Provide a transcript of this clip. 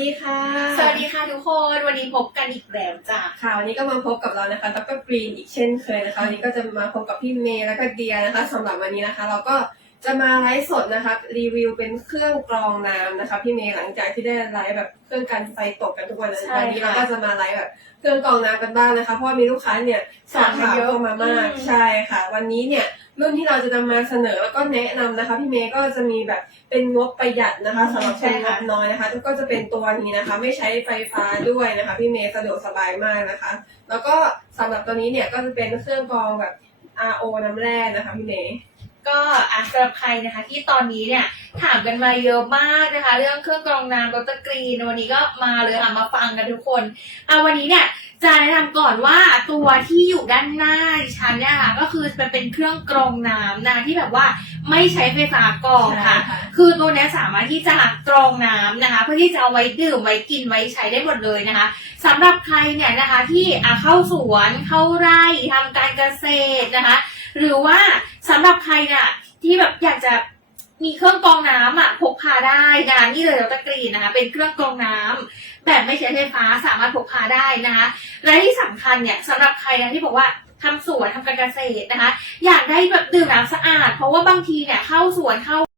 ดีค่ะ สวัสดีค่ะทุกคน วันนี้พบกันอีกแล้วจ้ะ ค่ะ วันนี้ก็มาพบกับเรานะคะดรกรีนอีกเช่นเคยนะคะ วันนี้ก็จะมาพบกับพี่เมย์แล้วก็เดียนะคะสำหรับวันนี้นะคะ เราก็ จะมาไลฟ์สดนะคะรีวิวเป็นเครื่องกรองน้ำนะคะ พี่เมย์หลังจากที่ได้ไลฟ์แบบเครื่องกันไฟตกกันทุกวันเลยวันนี้เราก็จะมาไลฟ์แบบเครื่องกรองน้ำกันบ้างนะคะ เพราะว่ามีลูกค้าเนี่ยสอบถามเข้ามามากใช่ค่ะ วันนี้เนี่ยรุ่นที่เราจะนำมาเสนอแล้วก็แนะนำนะคะ พี่เมย์ก็จะมีแบบเป็นงบประหยัดนะคะสำหรับคนงบน้อยนะคะ ก็จะเป็นตัวนี้นะคะ ไม่ใช้ไฟฟ้าด้วยนะคะ พี่เมย์สะดวกสบายมากนะคะ แล้วก็สำหรับตัวนี้เนี่ยก็จะเป็นเครื่องกรองแบบ RO น้ำแร่นะคะพี่เมย์ ก็อะสำหรับใครนะคะ ที่ตอนนี้เนี่ยถามกันมาเยอะมากนะคะ เรื่องเครื่องกรองน้ำดรกรีนวันนี้ก็มาเลยค่ะมาฟังกันทุกคนอะวันนี้เนี่ยจะแนะนำก่อนว่าตัวที่อยู่ด้านหน้าดิฉันเนี่ยค่ะก็คือมันเป็นเครื่องกรองน้ำนะที่แบบว่าไม่ใช้ไฟฟ้ากรองค่ะ คือตัวเนี้ยสามารถที่จะกรองน้ำนะคะ เพื่อที่จะเอาไว้ดื่มไว้กินไว้ใช้ได้หมดเลยนะคะสำหรับใครเนี่ยนะคะที่อะเข้าสวนเข้าไร่ทำการเกษตรนะคะ หรือว่า สำหรับใครเนี่ยที่แบบอยากจะมีเครื่องกรองน้ำอะพกพาได้นะนี่เลยเราตะกรีนนะคะ เป็นเครื่องกรองน้ำแบบไม่ใช้ไฟฟ้าสามารถพกพาได้นะคะและที่สำคัญเนี่ยสำหรับใครนะที่บอกว่าทำสวนทำการเกษตรนะคะ อยากได้แบบดื่มน้ำสะอาด เพราะว่าบางทีเนี่ยเข้าสวนเข้า